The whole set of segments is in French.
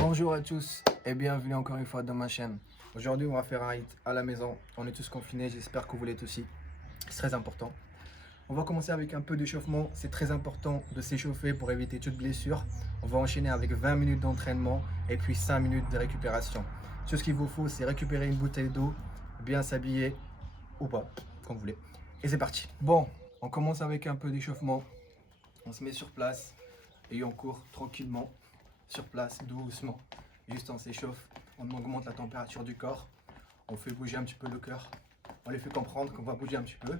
Bonjour à tous et bienvenue encore une fois dans ma chaîne. Aujourd'hui on va faire un hit à la maison. On est tous confinés, j'espère que vous l'êtes aussi. C'est très important. On va commencer avec un peu d'échauffement. C'est très important de s'échauffer pour éviter toute blessure. On va enchaîner avec 20 minutes d'entraînement et puis 5 minutes de récupération. Tout ce qu'il vous faut, c'est récupérer une bouteille d'eau, bien s'habiller ou pas, comme vous voulez. Et c'est parti. Bon, on commence avec un peu d'échauffement. On se met sur place et on court tranquillement sur place, doucement. Juste on s'échauffe, on augmente la température du corps, on fait bouger un petit peu le cœur, on les fait comprendre qu'on va bouger un petit peu.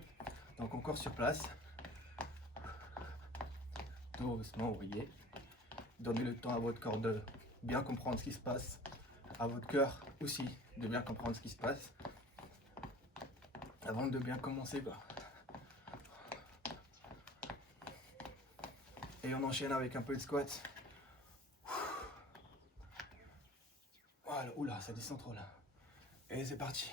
Donc on court sur place, doucement, vous voyez. Donnez le temps à votre corps de bien comprendre ce qui se passe, à votre cœur aussi de bien comprendre ce qui se passe, avant de bien commencer quoi. Et on enchaîne avec un peu de squat. Voilà, oula, ça descend trop là. Et c'est parti.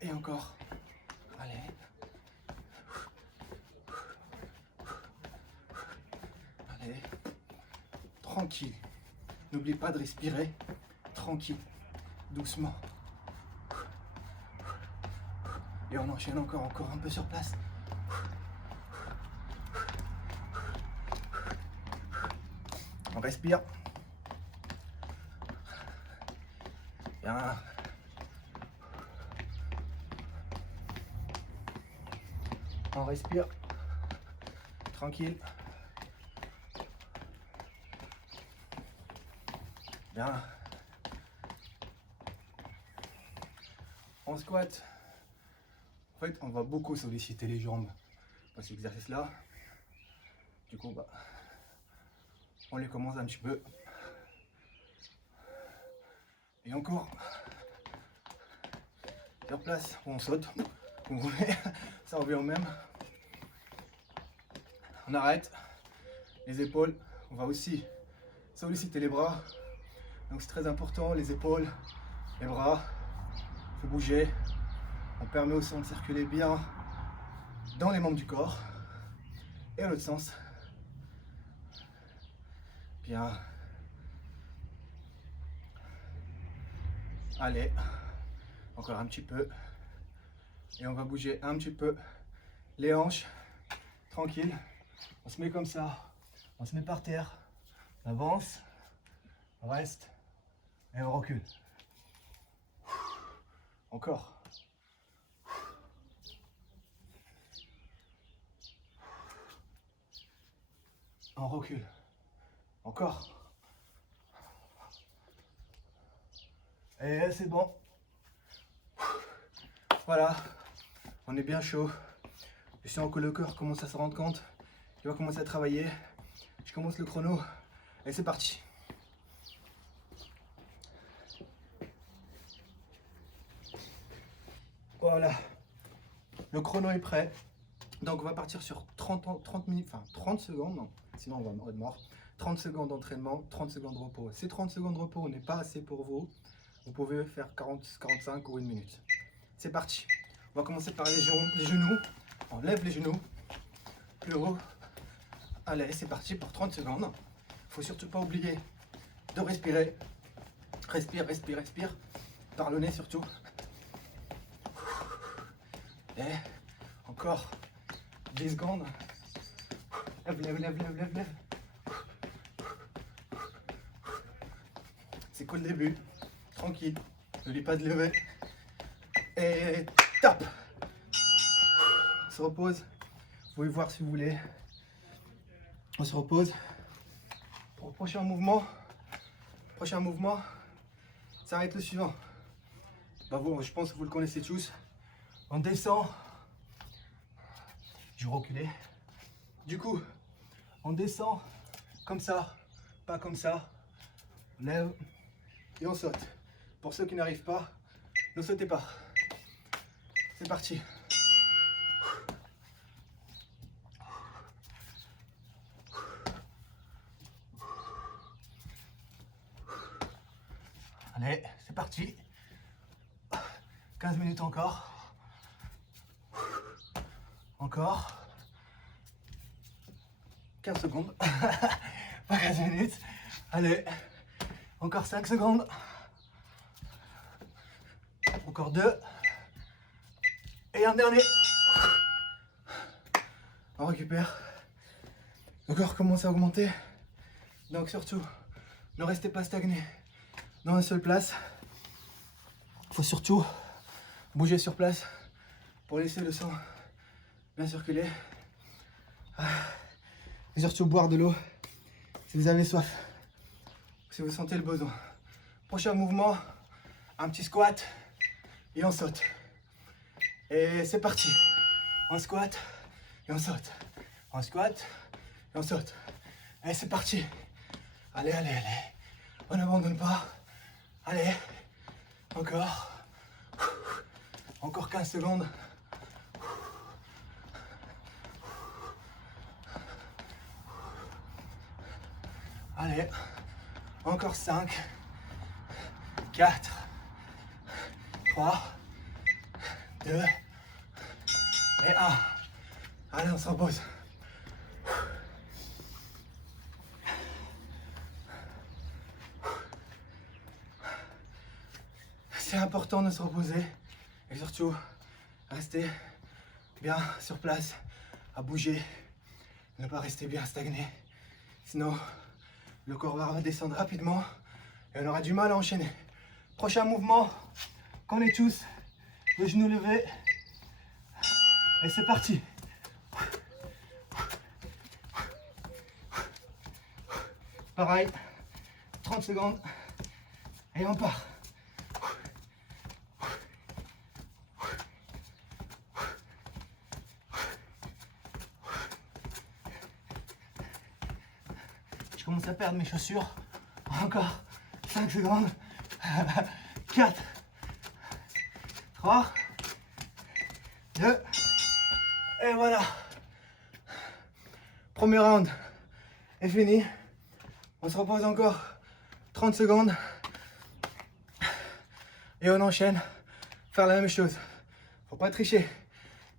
Et encore. Allez. Allez. Tranquille. N'oublie pas de respirer. Tranquille. Doucement. Et on enchaîne encore un peu sur place. On respire. Bien. On respire. Tranquille. Bien. On squatte. En fait, on va beaucoup solliciter les jambes pour cet exercice-là. Du coup, on les commence un petit peu. Et encore. Sur place, on saute. Vous voulez, ça revient au même. On arrête. Les épaules, on va aussi solliciter les bras. Donc c'est très important, les épaules, les bras. Il faut bouger. On permet au sang de circuler bien dans les membres du corps. Et à l'autre sens. Bien. Allez. Encore un petit peu. Et on va bouger un petit peu les hanches. Tranquille. On se met comme ça. On se met par terre. On avance. On reste. Et on recule. Encore. On recule. Encore. Et c'est bon. Voilà. On est bien chaud. Je sens que le cœur commence à se rendre compte. Il va commencer à travailler. Je commence le chrono. Et c'est parti. Voilà. Le chrono est prêt. Donc on va partir sur 30 minutes, enfin 30 secondes, non, sinon on va être mort. 30 secondes d'entraînement, 30 secondes de repos. Ces 30 secondes de repos n'est pas assez pour vous. Vous pouvez faire 40, 45 ou 1 minute. C'est parti. On va commencer par les genoux. On lève les genoux. Plus haut. Allez, c'est parti pour 30 secondes. Il ne faut surtout pas oublier de respirer. Respire, respire, respire. Par le nez surtout. Et encore 10 secondes. Lève, lève, lève, lève, lève, lève. C'est cool le début. Tranquille. N'oublie pas de lever. Et tape. On se repose. Vous pouvez voir si vous voulez. On se repose. Pour le prochain mouvement, ça va être le suivant. Je pense que vous le connaissez tous. On descend. Je vais reculer. Du coup, on descend comme ça, pas comme ça. On lève et on saute. Pour ceux qui n'arrivent pas, ne sautez pas. C'est parti. Allez, c'est parti. 15 minutes encore. Encore. 15 secondes. Pas 15 minutes. Allez. Encore 5 secondes. Encore 2. Et un dernier. On récupère. Le corps commence à augmenter. Donc surtout, ne restez pas stagné dans une seule place. Il faut surtout bouger sur place pour laisser le sang bien circuler. Et surtout boire de l'eau si vous avez soif, si vous sentez le besoin. Prochain mouvement, un petit squat et on saute. Et c'est parti. On squat et on saute. On squat et on saute. Et c'est parti. Allez, allez, allez. On n'abandonne pas. Allez. Encore. Encore 15 secondes. Allez. Encore 5. 4. 3. 2. Et 1. Allez, on se repose. C'est important de se reposer et surtout rester bien sur place, à bouger, ne pas rester bien stagné. Sinon, le corps va redescendre rapidement et on aura du mal à enchaîner. Prochain mouvement, qu'on est tous, le genou levé. Et c'est parti. Pareil, 30 secondes et on part. Je commence à perdre mes chaussures. Encore 5 secondes. 4, 3, 2, et voilà. Premier round est fini. On se repose encore 30 secondes. Et on enchaîne. Faire la même chose. Faut pas tricher.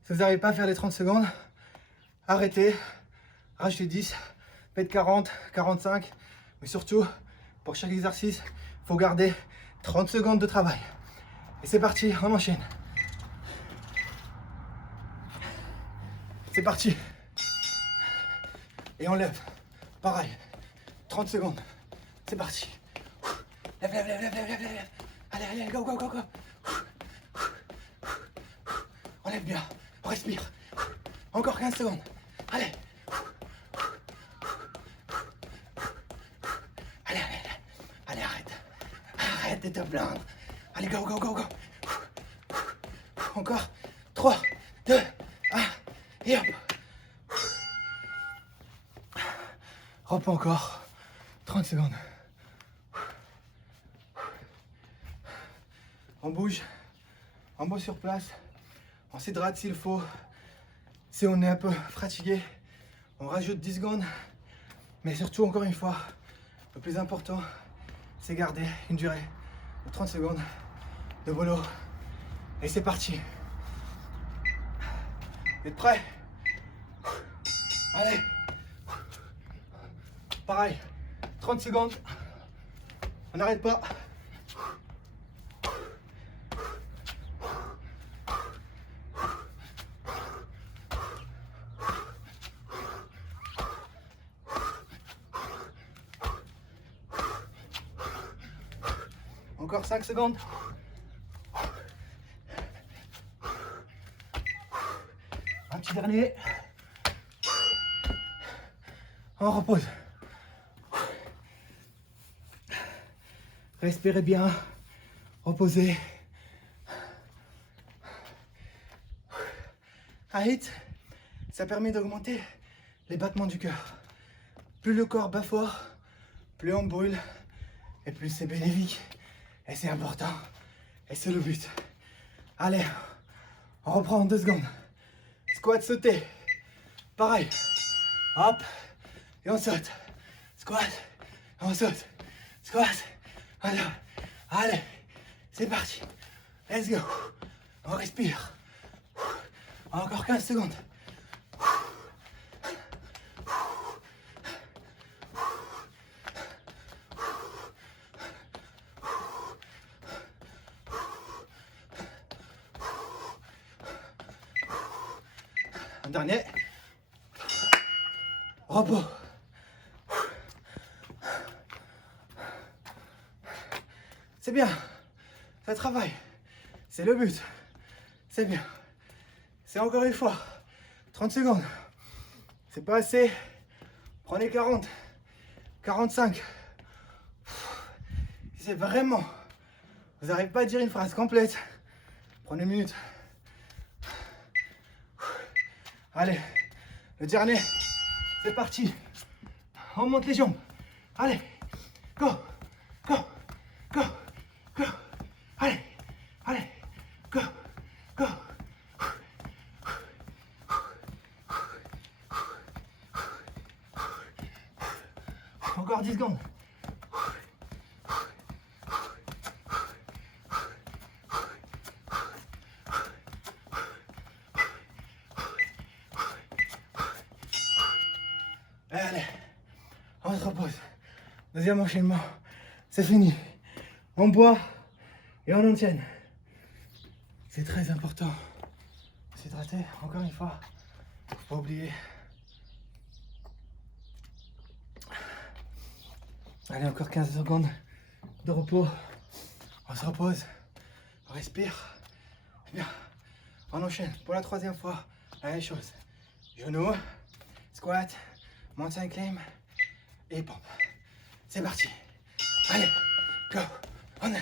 Si vous n'arrivez pas à faire les 30 secondes, arrêtez. Rajoutez 10. Faites 40, 45. Mais surtout, pour chaque exercice, il faut garder 30 secondes de travail. Et c'est parti, on enchaîne. C'est parti. Et on lève. Pareil. 30 secondes. C'est parti. Lève, lève, lève, lève, lève, lève. Allez, allez, go, go, go, go. On lève bien. On respire. Encore 15 secondes. Allez. Allez, allez, allez. Allez, arrête. Arrête de te plaindre. Allez, go, go, go, go. Encore 3, 2, 1. Et hop. Repos encore. 30 secondes. On bouge sur place, on s'hydrate s'il faut. Si on est un peu fatigué, on rajoute 10 secondes. Mais surtout, encore une fois, le plus important, c'est garder une durée de 30 secondes de volo. Et c'est parti. Vous êtes prêts? Allez. Pareil, 30 secondes. On n'arrête pas. Encore 5 secondes. Un petit dernier. On repose. Respirez bien. Reposez. Un hit, ça permet d'augmenter les battements du cœur. Plus le corps bat fort, plus on brûle et plus c'est bénéfique. Et c'est important. Et c'est le but. Allez, on reprend en 2 secondes. Squat, sauter. Pareil. Hop. Et on saute. Squat. Et on saute. Squat. Allez. Allez. C'est parti. Let's go. On respire. Encore 15 secondes. Un dernier. Repos. C'est bien. Ça travaille. C'est le but. C'est bien. C'est encore une fois. 30 secondes. C'est pas assez. Prenez 40. 45. Si c'est vraiment, vous n'arrivez pas à dire une phrase complète, prenez une minute. Allez, le dernier. C'est parti. On monte les jambes. Allez. Go. Go. Go. Go. Allez. Allez. Go. Go. Encore 10 secondes. Allez, on se repose. Deuxième enchaînement, c'est fini. On boit et on enchaîne. C'est très important de s'hydrater, encore une fois. Faut pas oublier. Allez, encore 15 secondes de repos. On se repose, on respire. Bien, on enchaîne pour la troisième fois. La même chose. Genoux, squat, mountain climb et pompe. C'est parti. Allez, go. Allez.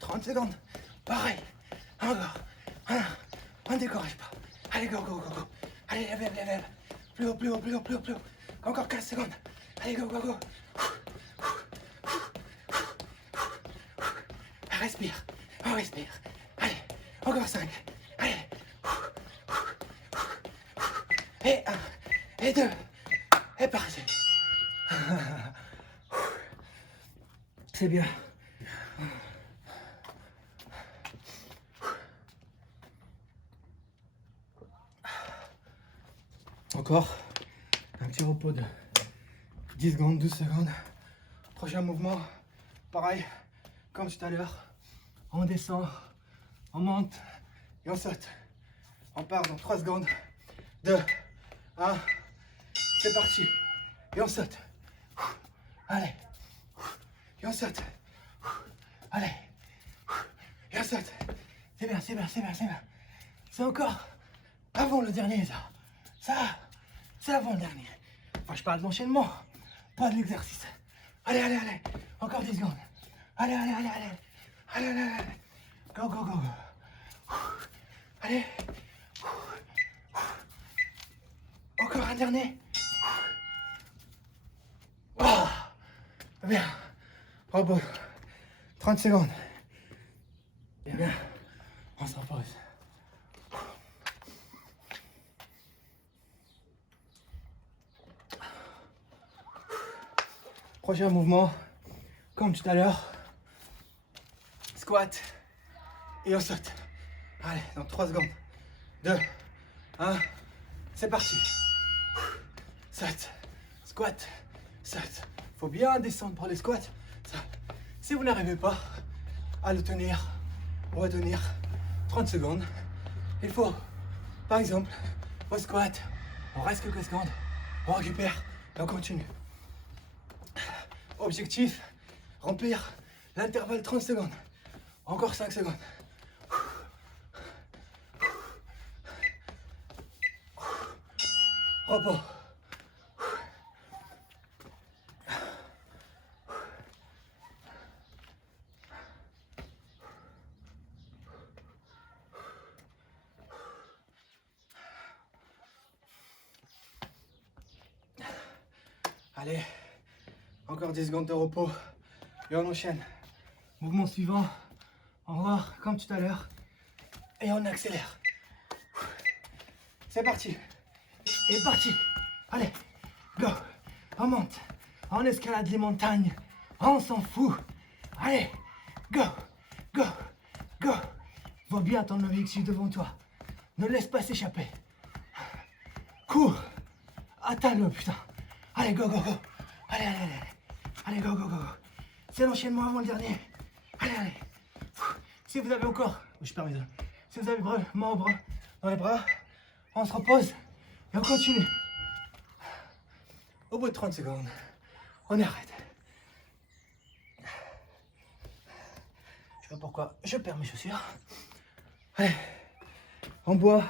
30 secondes. Pareil. Encore. On ne décourage pas. Allez, go. Allez, lève. Plus haut. Encore 15 secondes. Allez, go. On respire. Allez, encore 5. Allez. Et 1, et 2, et parti. C'est bien. Encore un petit repos de 10 secondes, 12 secondes. Prochain mouvement, pareil, comme tout à l'heure. On descend, on monte et on saute. On part dans 3 secondes. 2, 1, c'est parti. Et on saute. Allez. Et on saute. Allez. Et on saute. C'est bien. C'est encore avant le dernier, ça. Ça, c'est avant le dernier. Enfin, je parle de l'enchaînement, pas de l'exercice. Allez. Encore 10 secondes. Allez. Go. Allez. Encore un dernier. Oh, bien. Repos. 30 secondes. Bien. On se repose. Prochain mouvement, comme tout à l'heure. Squat. Et on saute. Allez, dans 3 secondes. 2, 1. C'est parti. Saute. Squat. Saute. Faut bien descendre pour les squats. Ça. Si vous n'arrivez pas à le tenir, on va tenir 30 secondes. Il faut, par exemple, au squat, on reste quelques secondes, on récupère et on continue. Objectif, remplir l'intervalle 30 secondes. Encore 5 secondes. Repos. Allez, encore 10 secondes de repos et on enchaîne. Mouvement suivant, on revoir comme tout à l'heure et on accélère. C'est parti. Et parti. Allez, go. On monte, on escalade les montagnes, on s'en fout. Allez, go. Go. Go. Vois bien ton objectif devant toi. Ne laisse pas s'échapper. Cours. Atteins-le, putain. Allez, go, go, go. Allez, allez, allez. Allez, go, go, go. C'est l'enchaînement avant le dernier. Allez, allez. Si vous avez encore, je perds mes deux. Si vous avez main au bras, dans les bras, on se repose et on continue. Au bout de 30 secondes, on arrête. Je sais pas pourquoi, je perds mes chaussures. Allez, on boit.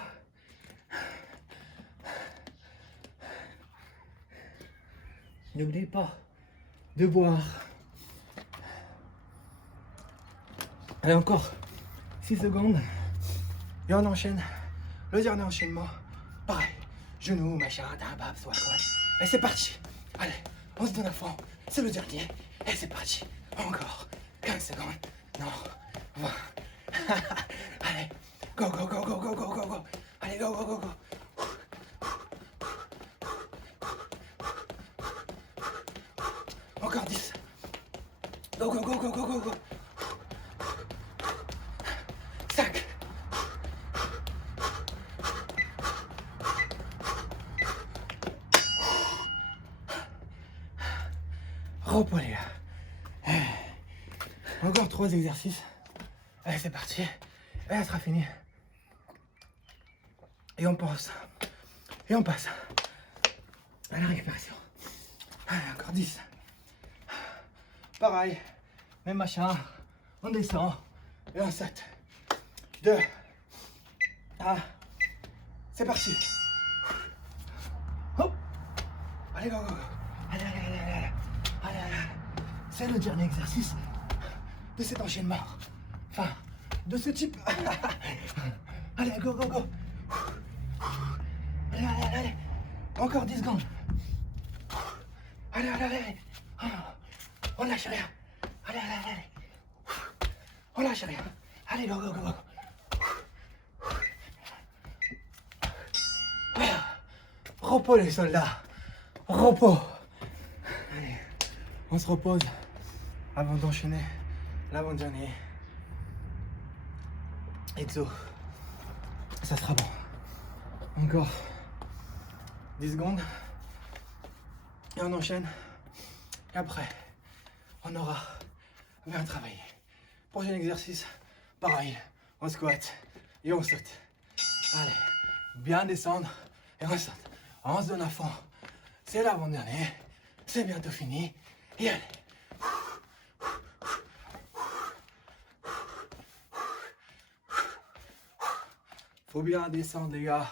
N'oubliez pas de boire. Allez, encore 6 secondes. Et on enchaîne le dernier enchaînement. Pareil, genoux, machin, bab, soit quoi. Et c'est parti. Allez, on se donne à fond. C'est le dernier. Et c'est parti. Encore 15 secondes. Non, 20. Allez, go, go, go, go, go, go, go, go. Allez, go, go, go, go. Encore 10. Go, go, go, go, go, go, go. 5. Repos, les gars. Encore 3 exercices. Allez, c'est parti. Et elle sera finie. Et on pense. Et on passe à la récupération. Allez, encore 10. Pareil, même machin. On descend. Et on saute. 2. 1. C'est parti. Hop. Allez, go, go, go. Allez, allez, allez, allez, allez. Allez, allez. C'est le dernier exercice de cet enchaînement. Enfin, de ce type. Allez, go, go, go. Allez, allez, allez, allez. Encore 10 secondes. Allez, allez, allez. On lâche rien. Allez, allez, allez. On lâche rien. Allez, go, go, go, go. Repos, les soldats. Repos. Allez, on se repose avant d'enchaîner l'avant-dernier. Exo. Ça sera bon. Encore 10 secondes. Et on enchaîne. Et après, on aura bien travaillé. Prochain exercice, pareil. On squatte et on saute. Allez, bien descendre et on saute. On se donne à fond. C'est l'avant-dernier. C'est bientôt fini. Et allez. Faut bien descendre, les gars.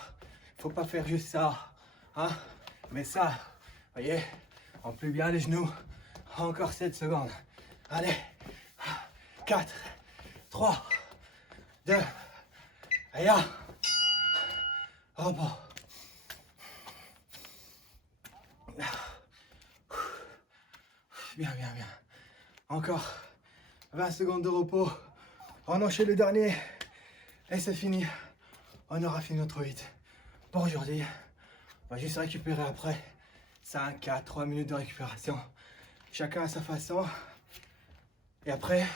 Faut pas faire juste ça. Hein? Mais ça, voyez, on plie bien les genoux. Encore 7 secondes. Allez. 4, 3, 2, et 1. Repos. Bien, bien, bien. Encore 20 secondes de repos. On enchaîne le dernier. Et c'est fini. On aura fini notre 8 pour aujourd'hui. On va juste récupérer après. 5 à 3 minutes de récupération. Chacun à sa façon. Et après,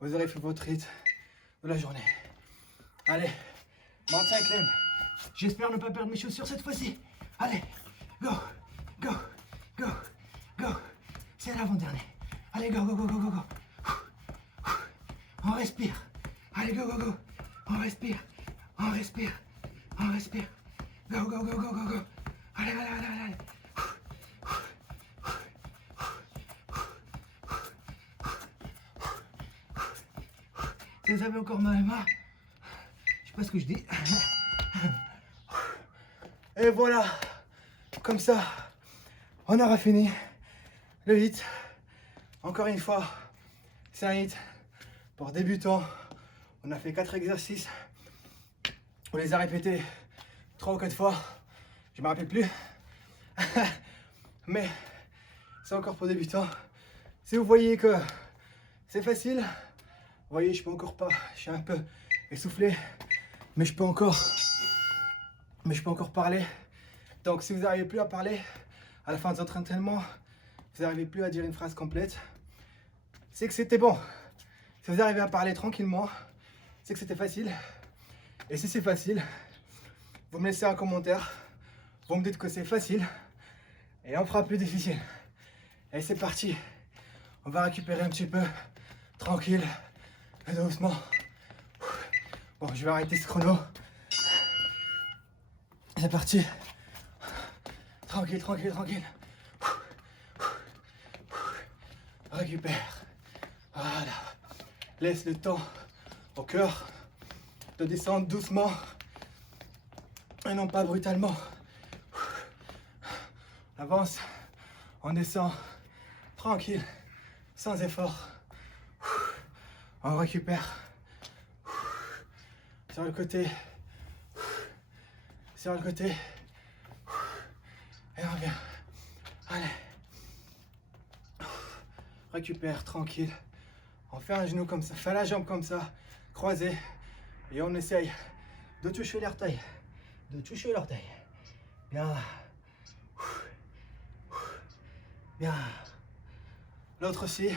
vous aurez fait votre rythme de la journée. Allez, maintien clem. J'espère ne pas perdre mes chaussures cette fois-ci. Allez, go, go, go, go. C'est l'avant-dernier. Allez, go, go, go, go, go, go. On respire. Allez, go, go, go. On respire. On respire. On respire. Go, go, go, go, go, go. Allez, allez, allez, allez. Si vous avez encore mal à main, je sais pas ce que je dis. Et voilà, comme ça, on aura fini le hit. Encore une fois, c'est un hit pour débutants. On a fait 4 exercices. On les a répétés 3 ou 4 fois. Je me rappelle plus. Mais c'est encore pour débutants. Si vous voyez que c'est facile, vous voyez, je peux encore pas. Je suis un peu essoufflé, mais je peux encore parler. Donc si vous n'arrivez plus à parler à la fin de votre entraînement, vous n'arrivez plus à dire une phrase complète, c'est que c'était bon. Si vous arrivez à parler tranquillement, c'est que c'était facile. Et si c'est facile, vous me laissez un commentaire. Vous me dites que c'est facile. Et on fera plus difficile. Et c'est parti. On va récupérer un petit peu. Tranquille. Doucement. Bon, je vais arrêter ce chrono. C'est parti. Tranquille, tranquille, tranquille. Récupère. Voilà. Laisse le temps au cœur de descendre doucement et non pas brutalement. On avance, on descend tranquille, sans effort. On récupère sur le côté, sur le côté et on revient. Allez. Récupère tranquille. On fait un genou comme ça, fait la jambe comme ça, croisée. Et on essaye de toucher l'orteil. De toucher l'orteil. Bien. Bien. L'autre aussi.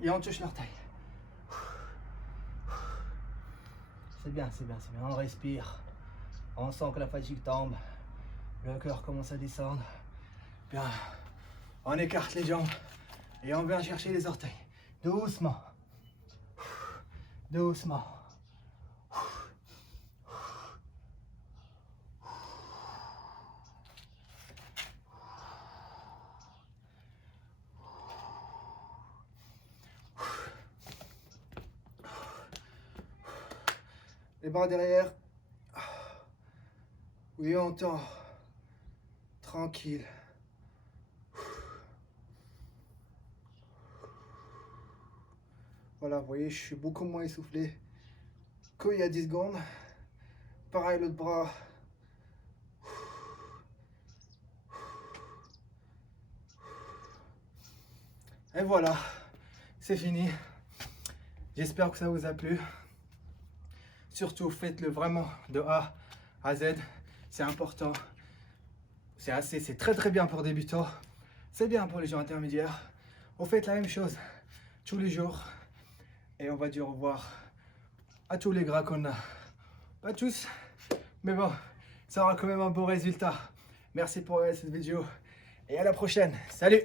Et on touche l'orteil. C'est bien, c'est bien, c'est bien. On respire. On sent que la fatigue tombe. Le cœur commence à descendre. Bien. On écarte les jambes. Et on vient chercher les orteils. Doucement. Doucement. Les bras derrière. Oui, on tend. Tranquille. Voilà, vous voyez, je suis beaucoup moins essoufflé qu'il y a 10 secondes. Pareil, l'autre bras. Et voilà, c'est fini. J'espère que ça vous a plu. Surtout, faites-le vraiment de A à Z. C'est important. C'est très très bien pour débutants. C'est bien pour les gens intermédiaires. Vous faites la même chose tous les jours. Et on va dire au revoir à tous les gras qu'on a. Pas tous, mais bon, ça aura quand même un bon résultat. Merci pour regarder cette vidéo et à la prochaine. Salut!